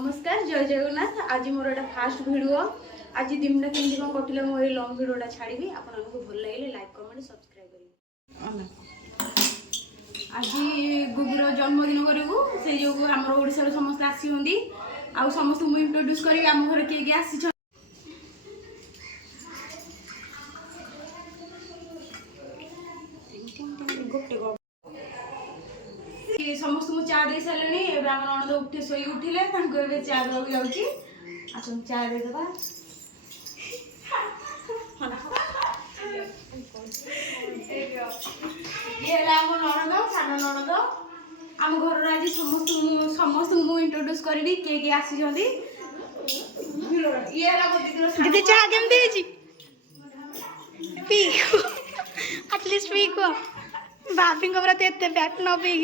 नमस्कार जय जगन्नाथ। आज मोर एटा फास्ट वीडियो। आज दिनटा केमती कौन कटिला मो लंग वीडियोटा छाड़ी आपको भल लगे लाइक कमेंट सब्सक्राइब करेंगे। आज गुगुर जन्मदिन करूँ से जो आम ओडिशा समस्त आसी आ समस्त मुझे इंट्रोड्यूस करी आम घर किए आसी समस्त मुझे चा दे सारे आम नणद उठे शोई उठिले चा देवा जाऊँगी आसन चा देदेबा। ये आम नणद सान नणद आम घर आज समस्त मुझे इंट्रोड्यूस करी किए आसी दीदी चाह केमती पी एटलिस्ट पी को भाभी प्रति एत बैट न पी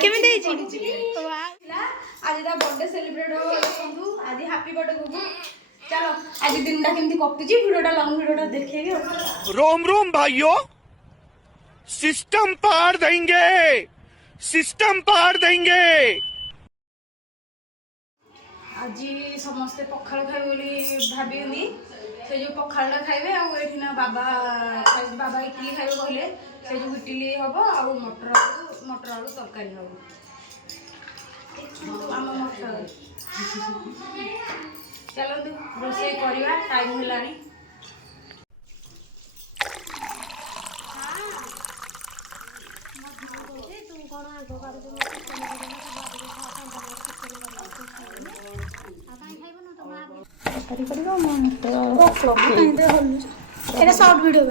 केमती आज बर्थडे सेलिब्रेट आज हैप्पी बर्थडे गुगु। चलो आज दिनटा केमती कटुची वीडियोटा लंग वीडियोटा देखेबी। रोम रोम भाइयों, सिस्टम पार देंगे, सिस्टम पार देंगे। आज समस्ते पखाड़ खाए बोली भाभी से जो पखाड़ा खाइबे आना बाबा बाबा इडली खाइबे कहले से जो इडली हम आ मटर आलू तरकारी हम आम मटर चलते रोषे करवा टाइम है। शॉर्ट वीडियो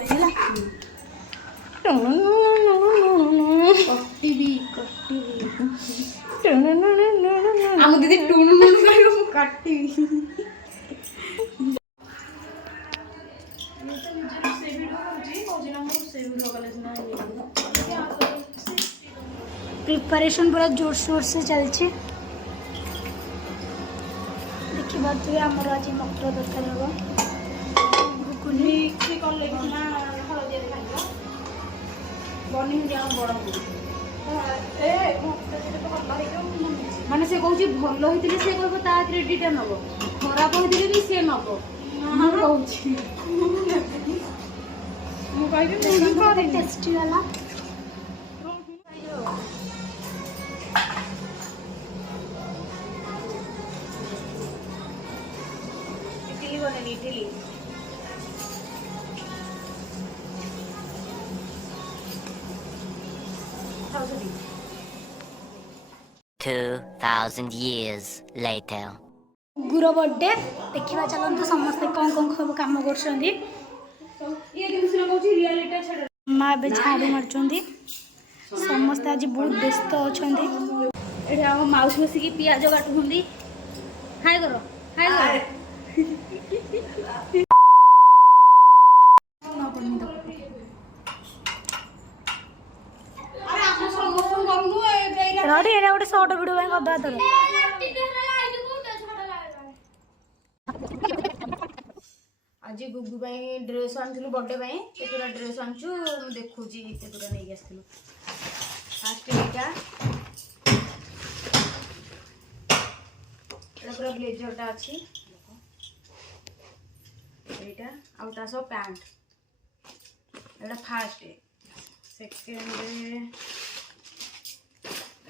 आम दीदी टुणु काटी प्रिपरेशन पूरा जोर शोर से चलती देखी पारे आमर आज मटर तरकारी हम माने से कहूँ भल होती से कह क्रेडिट नब खराब होती भी सी नब टेस्टी वाला इडली बने इडली 2000 years later. गुरु बर्थडे देखा चलते समस्ते कौन कौन सब कम कर माँ ए झाड़ू मार्च समस्ते आज बहुत व्यस्त अच्छा माउस बसिकी पियाज काटुंदी हाय करो हाय करो गोटे सर्ट वीडियो करदा आज गुगु ड्रेस आनी बर्थडे केतुरा ड्रेस आनचु देखु केतुरा नहीं आसलु फास्ट एटा पूरा ब्लेजरटा अच्छी एटा आउटा सब पैंट एटा फास्ट सेकेंड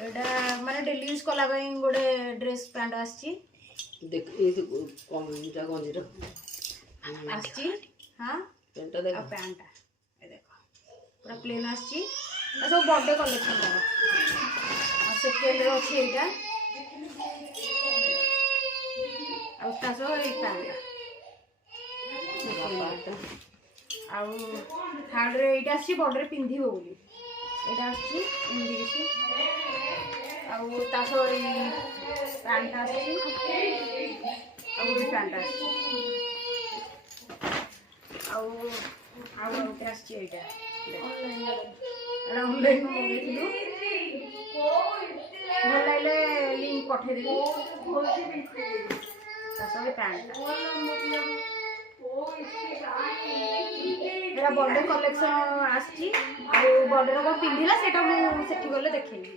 एटा माने डेली यूज कला गोटे ड्रेस पैंट आसी देख ये गंजीटा आसी हाँ पेंटा देख पैंट ए देखो पूरा प्लेन आसी सब बर्थडे कलेक्शन सेकेंड अच्छी एटा आउ पैंट आउ थर्ड एटा आसी बर्थडे पिंधि बोली एटा आसी एमती किसी आउ पैंट आसी आउ पैंट आसी आउ गोटे आसी ऑनलाइन मंगेलु भल लगे लिंक पठेदेवी पैंट बर्थडे कलेक्शन आसी बर्थडे पिंधिला से गले देखेबी।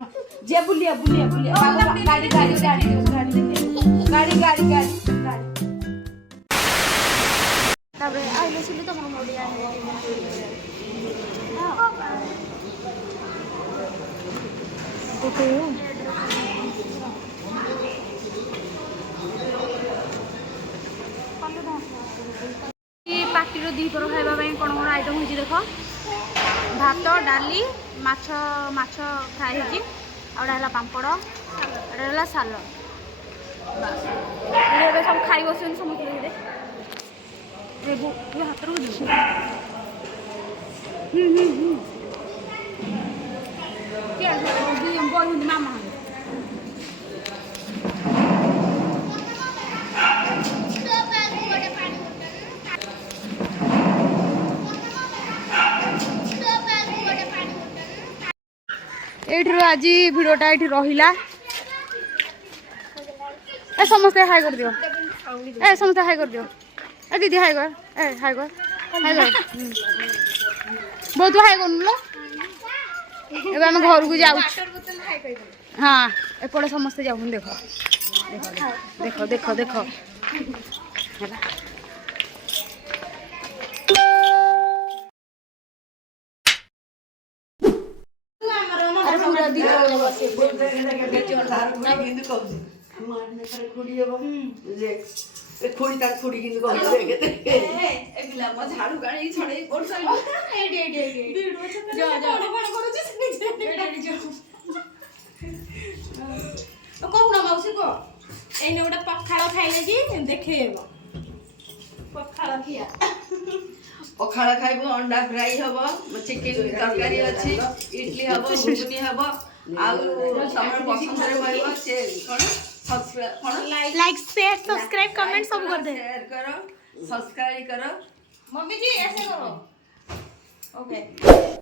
जे बुलिया बुलिया बुलिया गाड़ी गाड़ी गाड़ी गाड़ी गाड़ी गाड़ी गाड़ी তারপরে আইলে ছিল তো আমার মোড়ি আইলে ପାର୍ଟିର ଦ୍ୱିପହର ଖାଇବା ପାଇଁ କ'ଣ କ'ଣ ଆଇଟମ୍ ହେଇଛି ଦେଖ ଭାତ ଡାଲି ମାଛ ମାଛ ଫ୍ରାଏ ହେଇଛି ଆଉ ଏଇଟା ହେଲା ପାମ୍ପଡ଼ ଏଇଟା ହେଲା ସାଲଡ଼ ଏବେ ସବୁ ଖାଇ ବସୁଛନ୍ତି ସମସ୍ତେ ଦେଖିଲେ ହାତରୁ ମାମା এইঠু আজি ভিডিওটা এটি রহিলা এ সমস্তে হাই করে দিও এ সমস্তে হাই করে দিও এ দিদি হাই কর এ হাই কর হাই কর বহুত হাই করুন এবার আমি ঘরକୁ যাচ্ছি হ্যাঁ এপটে সমস্তে যাচ্ছেন দেখ দেখ দেখ দেখ ହେଲା ଖୁଡ଼ି ତାର ଖୁଡ଼ି କିନ୍ତୁ କହିଲେ ଝାଡୁ ଗାଳି ଛଡେଇ କହୁନ ମାଉସୀ କହ ଏଇନେ ଗୋଟେ ପଖାଳ ଖାଇଲେ କି ଦେଖେଇବ ପଖାଳ ଖିଆ ପଖାଳ ଖାଇବ ଅଣ୍ଡା ଫ୍ରାଇ ହବ ଚିକେନ ତରକାରୀ ଅଛି ଇଡଲି ହବ ଘୁଗୁନି ହବ ଆଉ ତମର ପସନ୍ଦରେ କହିବ ସେ କଣ लाइक शेयर सब्सक्राइब कमेंट सब कर दे शेयर करो सब्सक्राइब करो मम्मी जी ऐसे करो ओके